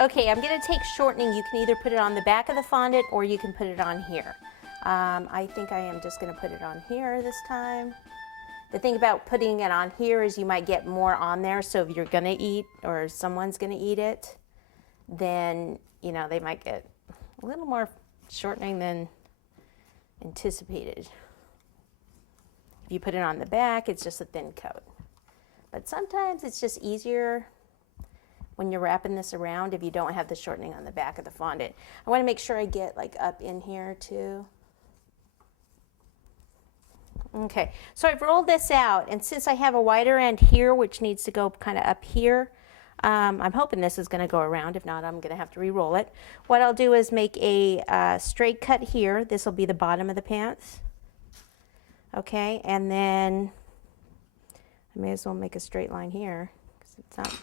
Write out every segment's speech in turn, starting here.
Okay, I'm going to take shortening. You can either put it on the back of the fondant or you can put it on here. I think I am just going to put it on here this time. The thing about putting it on here is you might get more on there, so if you're going to eat or someone's going to eat it, then, you know, they might get a little more shortening than anticipated. If you put it on the back, it's just a thin coat. But sometimes it's just easier when you're wrapping this around if you don't have the shortening on the back of the fondant. I want to make sure I get like up in here too. Okay, so I've rolled this out, and since I have a wider end here which needs to go kind of up here, I'm hoping this is going to go around. If not, I'm going to have to re-roll it. What I'll do is make a straight cut here. This will be the bottom of the pants. Okay, and then I may as well make a straight line here because it's not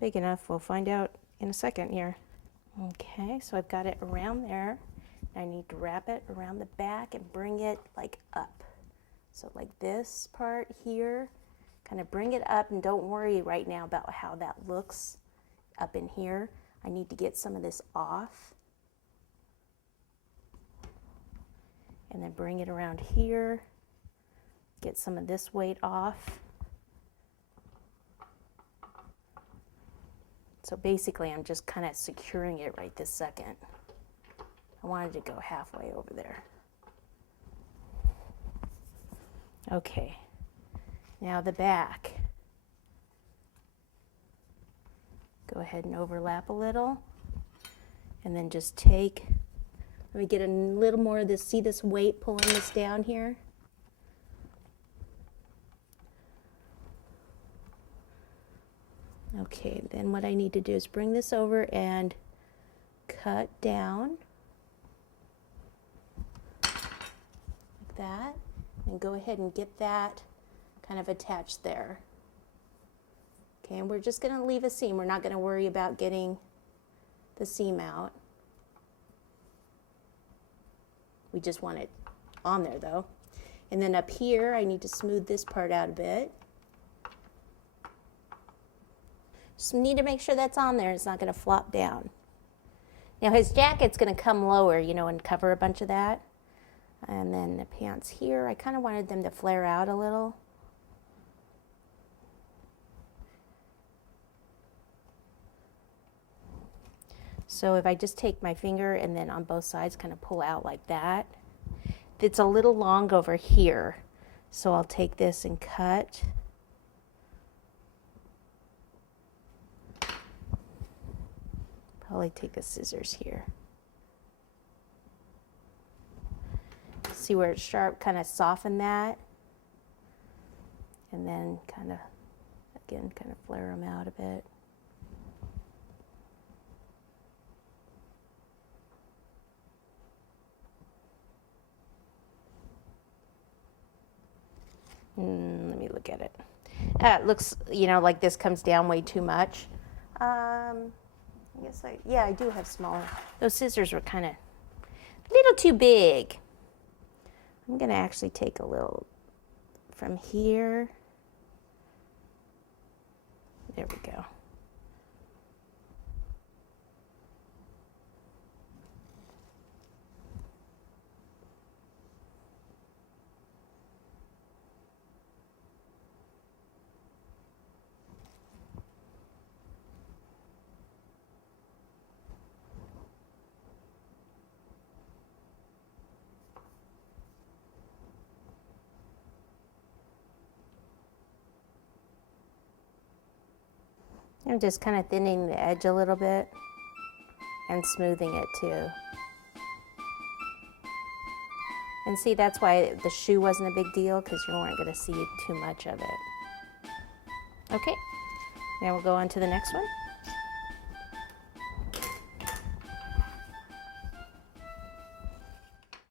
big enough. We'll find out in a second here. Okay, so I've got it around there. I need to wrap it around the back and bring it like up. So like this part here, kind of bring it up, and don't worry right now about how that looks up in here. I need to get some of this off. And then bring it around here, get some of this weight off. So basically I'm just kind of securing it right this second. I wanted to go halfway over there. Okay, now the back. Go ahead and overlap a little, and then just take, let me get a little more of this, see this weight pulling this down here? Okay, then what I need to do is bring this over and cut down like that, and go ahead and get that kind of attached there. Okay, and we're just going to leave a seam. We're not going to worry about getting the seam out. We just want it on there though. And then up here, I need to smooth this part out a bit. Just need to make sure that's on there. It's not going to flop down. Now his jacket's going to come lower, you know, and cover a bunch of that. And then the pants here, I kind of wanted them to flare out a little. So if I just take my finger and then on both sides kind of pull out like that, it's a little long over here. So I'll take this and cut. Probably take the scissors here. See where it's sharp, kind of soften that. And then kind of, again, kind of flare them out a bit. Let me look at it. It looks, you know, like this comes down way too much. I guess yeah, I do have smaller. Those scissors were kind of a little too big. I'm going to actually take a little from here. There we go. I'm just kind of thinning the edge a little bit and smoothing it too. And see, that's why the shoe wasn't a big deal, because you weren't going to see too much of it. Okay, now we'll go on to the next one.